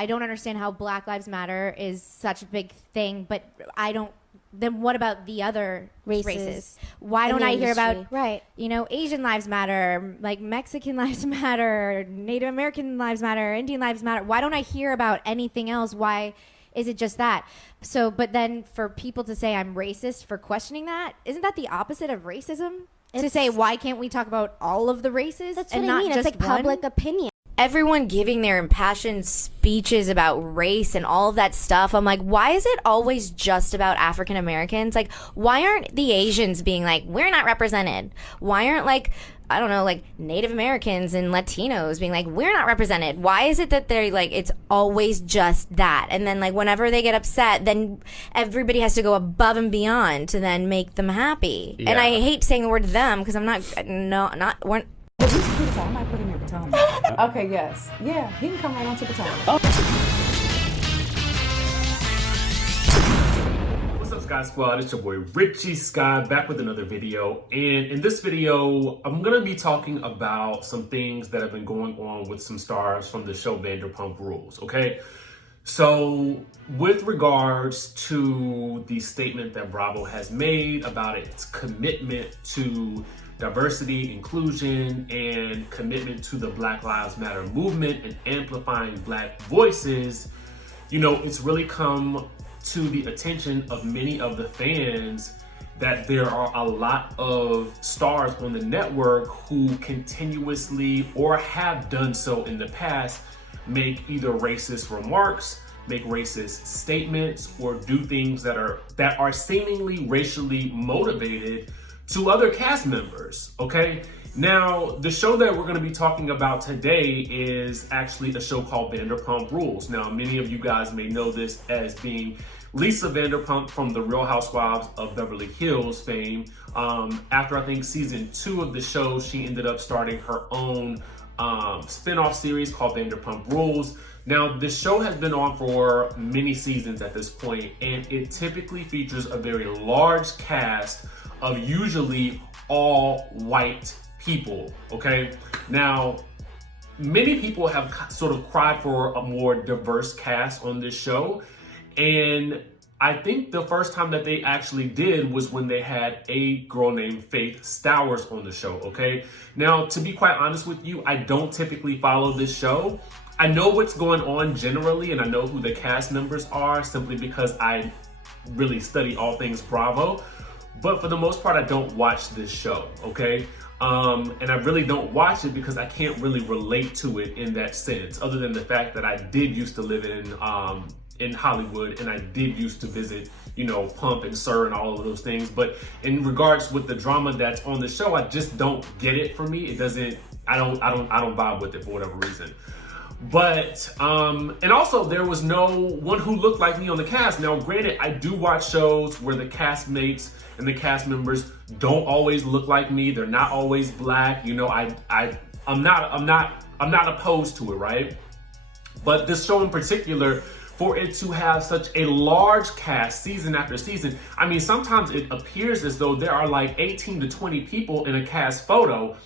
I don't understand how Black Lives Matter is such a big thing, but I don't. Then what about the other races? Why don't I hear about, Asian lives matter, like Mexican lives matter, Native American lives matter, Indian lives matter? Why don't I hear about anything else? Why is it just that? So, but then for people to say I'm racist for questioning that, isn't that the opposite of racism? To say, why can't we talk about all of the races? That's and what I not mean. just It's like public opinion. Everyone giving their impassioned speeches about race and all of that stuff. I'm like, why is it always just about African Americans? Like, why aren't the Asians being like, we're not represented? Why aren't, like, I don't know, like Native Americans and Latinos being like, we're not represented? Why is it that they're like, it's always just that? And then, like, whenever they get upset, then everybody has to go above and beyond to then make them happy. Yeah. And I hate saying the word them because I'm we're I might put him in Potomac. Okay, yes. Yeah, he can come right on to Potomac. What's up, Sky Squad? It's your boy Richie Sky back with another video. And in this video, I'm going to be talking about some things that have been going on with some stars from the show Vanderpump Rules, okay? So with regards to the statement that Bravo has made about its commitment to diversity, inclusion, and commitment to the Black Lives Matter movement and amplifying Black voices, it's really come to the attention of many of the fans that there are a lot of stars on the network who continuously, or have done so in the past, make either racist remarks, make racist statements, or do things that are seemingly racially motivated to other cast members, okay? Now, the show that we're gonna be talking about today is actually a show called Vanderpump Rules. Now, many of you guys may know this as being Lisa Vanderpump from the Real Housewives of Beverly Hills fame. After I think season 2 of the show, she ended up starting her own spin-off series called Vanderpump Rules. Now, this show has been on for many seasons at this point, and it typically features a very large cast of usually all white people, okay? Now, many people have sort of cried for a more diverse cast on this show, and I think the first time that they actually did was when they had a girl named Faith Stowers on the show, okay? Now, to be quite honest with you, I don't typically follow this show. I know what's going on generally, and I know who the cast members are simply because I really study all things Bravo. But for the most part, I don't watch this show, okay? And I really don't watch it because I can't really relate to it in that sense, other than the fact that I did used to live in Hollywood, and I did used to visit, Pump and Sir and all of those things. But in regards with the drama that's on the show, I just don't get it. For me, it doesn't. I don't vibe with it for whatever reason. But and also there was no one who looked like me on the cast. Now, granted, I do watch shows where the castmates and the cast members don't always look like me. They're not always Black. I'm not opposed to it, right? But this show in particular, for it to have such a large cast season after season, I mean, sometimes it appears as though there are like 18 to 20 people in a cast photo,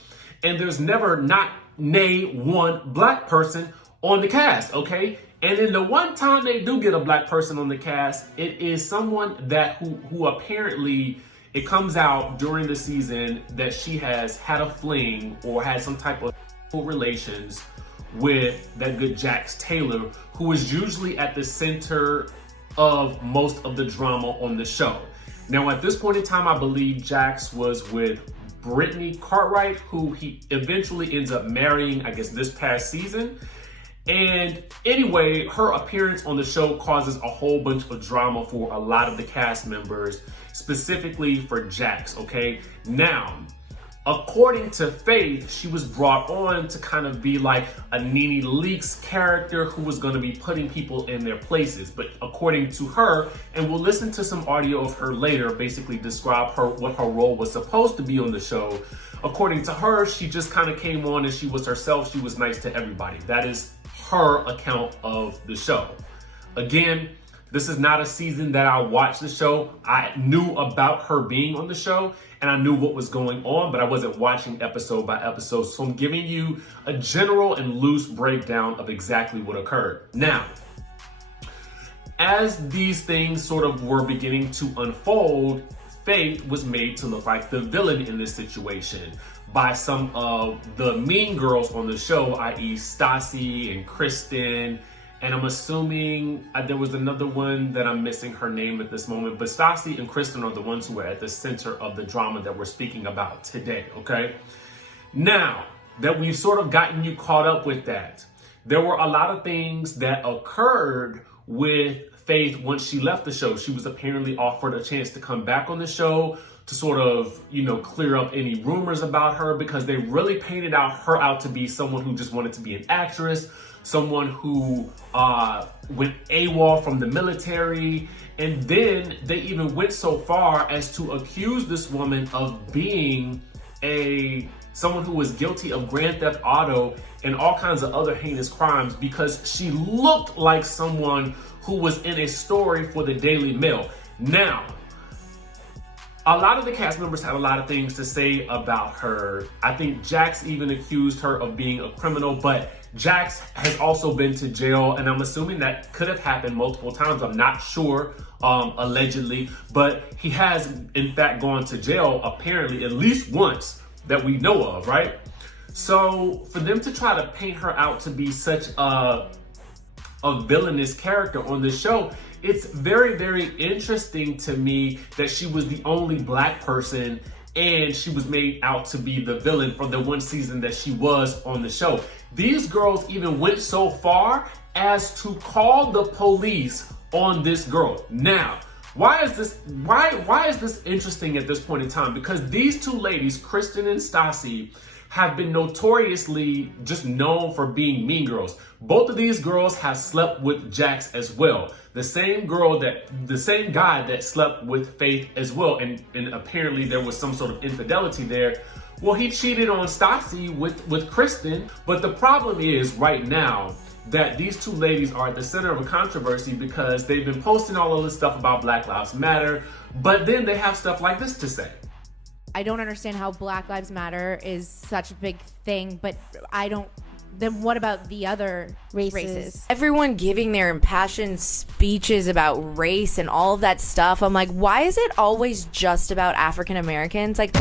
and there's never not one Black person on the cast, okay? And then the one time they do get a Black person on the cast, it is someone that who apparently, it comes out during the season that she has had a fling or had some type of relations with that good Jax Taylor, who is usually at the center of most of the drama on the show. Now, at this point in time, I believe Jax was with Brittany Cartwright, who he eventually ends up marrying, I guess, this past season. And anyway, her appearance on the show causes a whole bunch of drama for a lot of the cast members, specifically for Jax, okay? Now, according to Faith, she was brought on to kind of be like a Nene Leakes character who was going to be putting people in their places. But according to her, and we'll listen to some audio of her later, basically describe what her role was supposed to be on the show. According to her, she just kind of came on and she was herself. She was nice to everybody. That is her account of the show. Again, This is not a season that I watched the show. I knew about her being on the show and I knew what was going on, but I wasn't watching episode by episode. So I'm giving you a general and loose breakdown of exactly what occurred. Now, as these things sort of were beginning to unfold, Faith was made to look like the villain in this situation by some of the mean girls on the show, i.e. Stassi and Kristen. And I'm assuming there was another one that I'm missing her name at this moment. But Stassi and Kristen are the ones who are at the center of the drama that we're speaking about today, okay? Now that we've sort of gotten you caught up with that, there were a lot of things that occurred with Faith once she left the show. She was apparently offered a chance to come back on the show to sort of, clear up any rumors about her, because they really painted her out to be someone who just wanted to be an actress, someone who went AWOL from the military. And then they even went so far as to accuse this woman of being someone who was guilty of Grand Theft Auto and all kinds of other heinous crimes because she looked like someone who was in a story for the Daily Mail. Now, a lot of the cast members had a lot of things to say about her. I think Jax even accused her of being a criminal, but Jax has also been to jail, and I'm assuming that could have happened multiple times. I'm not sure, allegedly, but he has in fact gone to jail apparently at least once that we know of, right? So for them to try to paint her out to be such a villainous character on this show, it's very, very interesting to me that she was the only black person and she was made out to be the villain for the one season that she was on the show. These girls even went so far as to call the police on this girl. Now, why is this interesting at this point in time? Because these two ladies, Kristen and Stassi, have been notoriously just known for being mean girls. Both of these girls have slept with Jax as well. The same guy that slept with Faith as well. And apparently there was some sort of infidelity there. Well, he cheated on Stassi with Kristen. But the problem is right now that these two ladies are at the center of a controversy because they've been posting all of this stuff about Black Lives Matter, but then they have stuff like this to say. I don't understand how Black Lives Matter is such a big thing, but then what about the other races? Everyone giving their impassioned speeches about race and all of that stuff. I'm like, why is it always just about African Americans? Like,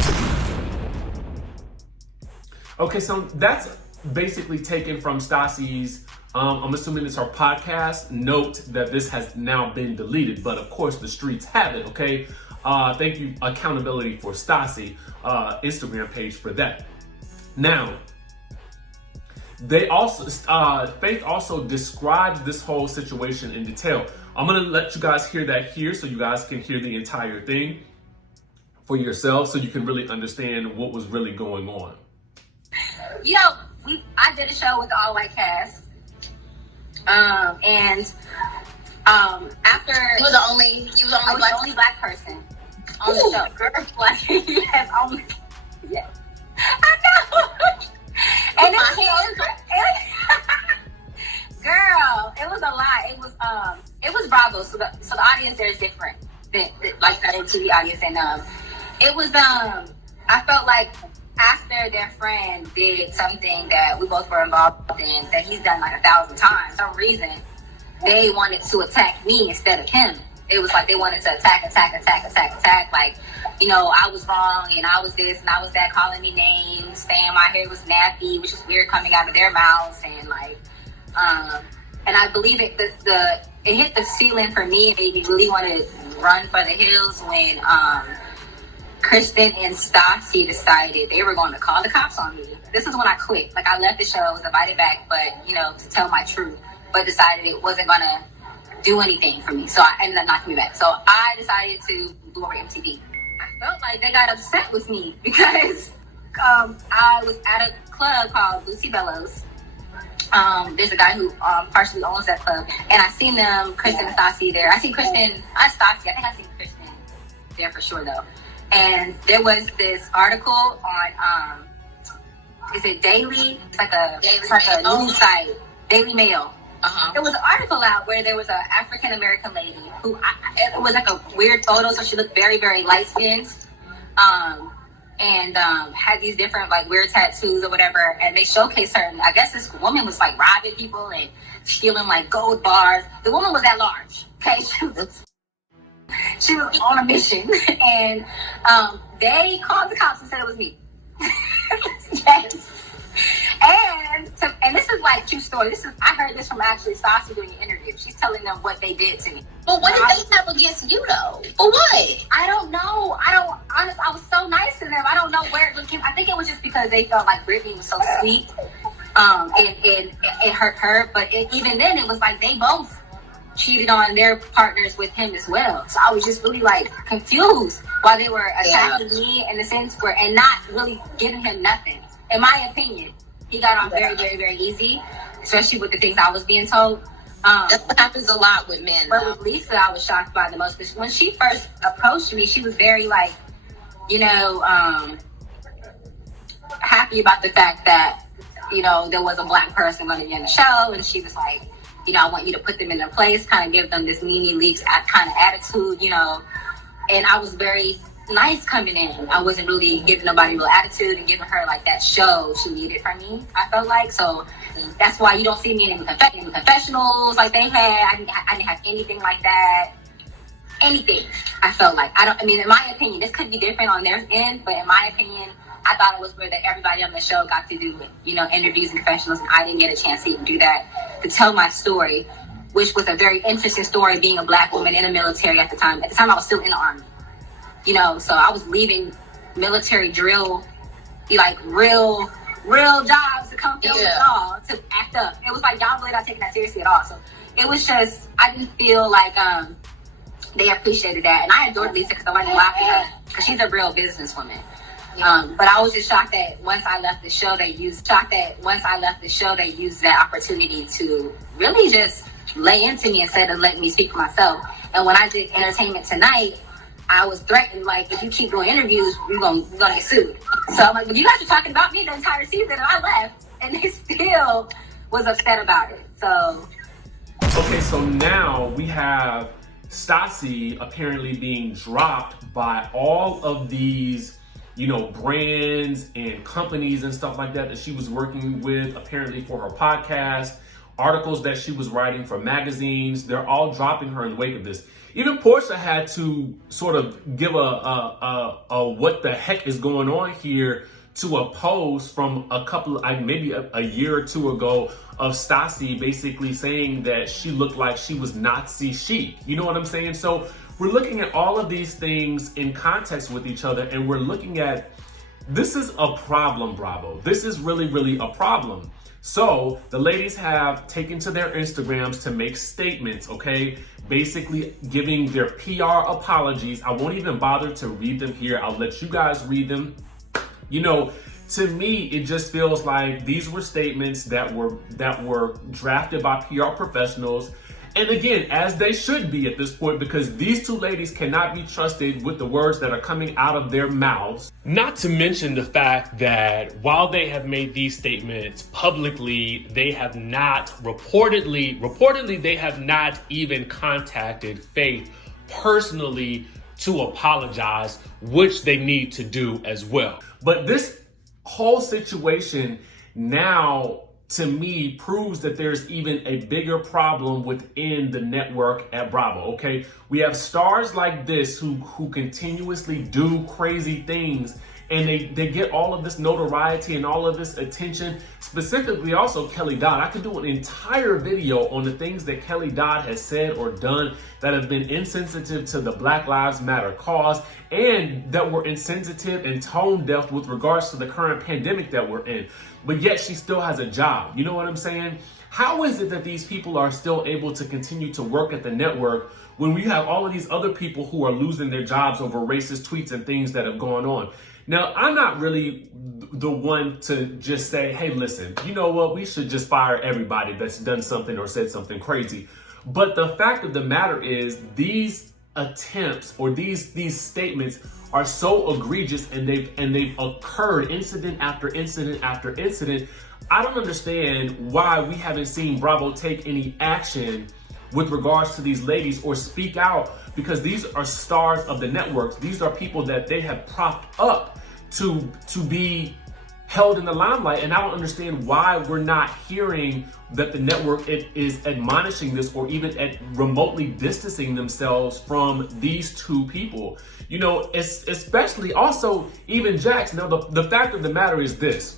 okay, so that's basically taken from Stassi's, I'm assuming it's her podcast. Note that this has now been deleted, but of course the streets have it, okay? Thank you, Accountability for Stassi, Instagram page for that. Now, they also, Faith also describes this whole situation in detail. I'm gonna let you guys hear that here so you guys can hear the entire thing for yourselves so you can really understand what was really going on. I did a show with the all-white cast. After you were the only black person on the show. Girl, like, yes, yeah. I know. And it was a lot. It was Bravo, so the audience there is different than like the MTV audience, and it was I felt like after their friend did something that we both were involved in that he's done like 1,000 times, for some reason they wanted to attack me instead of him. It was like they wanted to attack. Like, I was wrong and I was this and I was that, calling me names, saying my hair was nappy, which is weird coming out of their mouths, and like, and I believe it hit the ceiling for me and made me really want to run for the hills when Kristen and Stassi decided they were going to call the cops on me. This is when I quit. Like, I left the show, I was invited back, but to tell my truth, but decided it wasn't going to do anything for me. So I ended up knocking me back. So I decided to go over MTV. I felt like they got upset with me because I was at a club called Lucy Bellows. There's a guy who partially owns that club. And I seen them, Kristen and Stassi there. I seen Kristen, Stassi, I think I seen Kristen there for sure though. And there was this article on, is it Daily? It's like a news site, Daily Mail. There was an article out where there was an African American lady who it was like a weird photo, so she looked very, very light skinned, and had these different like weird tattoos or whatever. And they showcased her. And I guess this woman was like robbing people and stealing like gold bars. The woman was at large. Okay, she was on a mission, and they called the cops and said it was me. Yes. And this is like true story. I heard this from actually Stassi doing an interview. She's telling them what they did to me. But what did they have against you though? For what? I don't know. I was so nice to them. I don't know where it came. I think it was just because they felt like Brittany was so sweet. And it hurt her. But even then, it was like they both cheated on their partners with him as well. So I was just really like confused while they were attacking me in the sense and not really giving him nothing. In my opinion, he got off very, very, very easy, especially with the things I was being told. That happens a lot with men. But with Lisa, I was shocked by the most. Because when she first approached me, she was very like, happy about the fact that, there was a black person going to be on the show. And she was like, I want you to put them in their place, kind of give them this Nene Leakes kind of attitude, And I was very nice coming in. I wasn't really giving nobody real attitude and giving her like that show she needed from me, I felt like. So that's why you don't see me in any confessionals like they had. I didn't have anything like that. Anything. I felt like. In my opinion, this could be different on their end, but in my opinion, I thought it was where that everybody on the show got to do, interviews and confessionals, and I didn't get a chance to even do that, to tell my story, which was a very interesting story, being a black woman in the military at the time. At the time, I was still in the Army. So I was leaving military drill, like real jobs to come film with y'all, to act up. It was like y'all really not taking that seriously at all. So it was just, I didn't feel like they appreciated that. And I adored Lisa because I like laughing at her, because she's a real businesswoman. But I was just shocked that once I left the show, they used that opportunity to really just lay into me instead of letting me speak for myself. And when I did Entertainment Tonight, I was threatened, like, if you keep doing interviews, you're gonna get sued. So I'm like, but you guys were talking about me the entire season, and I left, and they still was upset about it. So okay, so now we have Stassi apparently being dropped by all of these, brands and companies and stuff like that she was working with, apparently for her podcast, articles that she was writing for magazines. They're all dropping her in the wake of this. Even Porsha had to sort of give a what the heck is going on here to a post from a couple, maybe a year or two ago, of Stassi basically saying that she looked like she was Nazi chic. You know what I'm saying? So we're looking at all of these things in context with each other, and we're looking at, this is a problem, Bravo. This is really, really a problem. So the ladies have taken to their Instagrams to make statements, okay? Basically giving their PR apologies. I won't even bother to read them here. I'll let you guys read them. To me, it just feels like these were statements that were drafted by PR professionals. And again, as they should be at this point, because these two ladies cannot be trusted with the words that are coming out of their mouths. Not to mention the fact that while they have made these statements publicly, they have not reportedly, they have not even contacted Faith personally to apologize, which they need to do as well. But this whole situation now, to me, proves that there's even a bigger problem within the network at Bravo, okay? We have stars like this who continuously do crazy things, and they get all of this notoriety and all of this attention. Specifically also Kelly Dodd. I could do an entire video on the things that Kelly Dodd has said or done that have been insensitive to the Black Lives Matter cause, and that were insensitive and tone deaf with regards to the current pandemic that we're in. But yet she still has a job. You know what I'm saying? How is it that these people are still able to continue to work at the network when we have all of these other people who are losing their jobs over racist tweets and things that have gone on? Now, I'm not really the one to just say, hey, listen, you know what? We should just fire everybody that's done something or said something crazy. But the fact of the matter is, these attempts or these statements are so egregious, and they've occurred incident after incident after incident. I don't understand why we haven't seen Bravo take any action with regards to these ladies or speak out, because these are stars of the networks. These are people that they have propped up to be held in the limelight, and I don't understand why we're not hearing that the network is admonishing this or even remotely distancing themselves from these two people. You know, especially also even Jax. Now, the fact of the matter is this: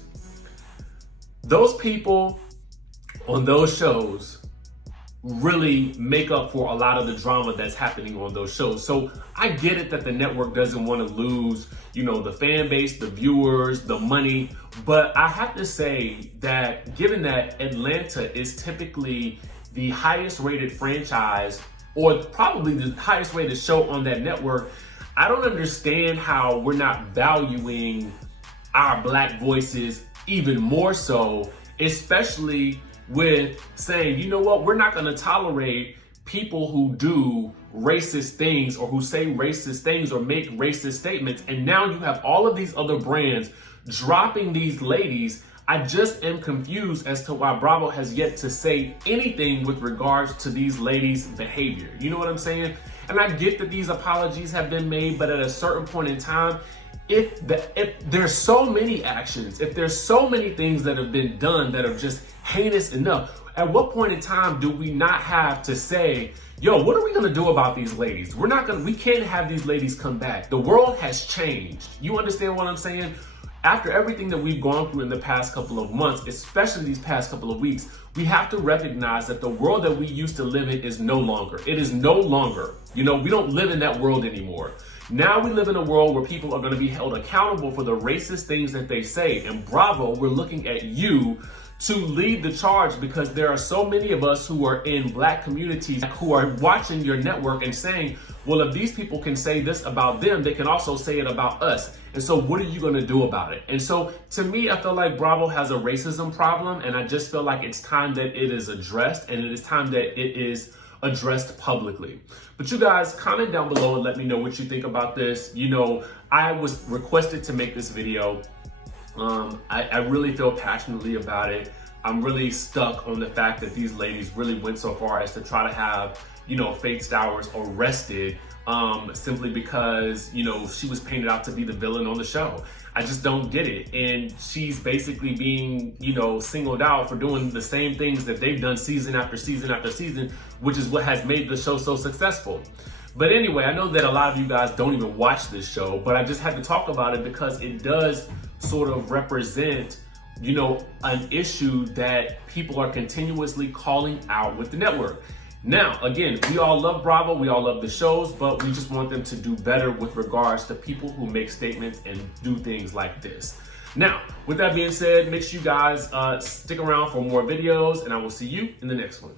those people on those shows really make up for a lot of the drama that's happening on those shows. So I get it that the network doesn't want to lose, you know, the fan base, the viewers, the money. But I have to say that given that Atlanta is typically the highest rated franchise, or probably the highest rated show on that network, I don't understand how we're not valuing our Black voices even more so, especially with saying, you know what, we're not going to tolerate people who do racist things or who say racist things or make racist statements. And now you have all of these other brands dropping these ladies. I just am confused as to why Bravo has yet to say anything with regards to these ladies' behavior. You know what I'm saying? And I get that these apologies have been made, but at a certain point in time, if there's so many actions, if there's so many things that have been done that are just heinous enough, at what point in time do we not have to say, yo, what are we gonna do about these ladies? We can't have these ladies come back. The world has changed. You understand what I'm saying? After everything that we've gone through in the past couple of months, especially these past couple of weeks, we have to recognize that the world that we used to live in is no longer. It is no longer. You know, we don't live in that world anymore. Now we live in a world where people are going to be held accountable for the racist things that they say. And Bravo, we're looking at you to lead the charge, because there are so many of us who are in Black communities who are watching your network and saying, well, if these people can say this about them, they can also say it about us. And so what are you going to do about it? And so to me, I feel like Bravo has a racism problem, and I just feel like it's time that it is addressed, and it is time that it is addressed publicly. But you guys, comment down below and let me know what you think about this. You know, I was requested to make this video. I really feel passionately about it. I'm really stuck on the fact that these ladies really went so far as to try to have, you know, Faith Stowers arrested simply because, you know, she was painted out to be the villain on the show. I just don't get it. And she's basically being, you know, singled out for doing the same things that they've done season after season after season, which is what has made the show so successful. But anyway, I know that a lot of you guys don't even watch this show, but I just had to talk about it because it does sort of represent, you know, an issue that people are continuously calling out with the network. Now, again, we all love Bravo, we all love the shows, but we just want them to do better with regards to people who make statements and do things like this. Now, with that being said, make sure you guys stick around for more videos, and I will see you in the next one.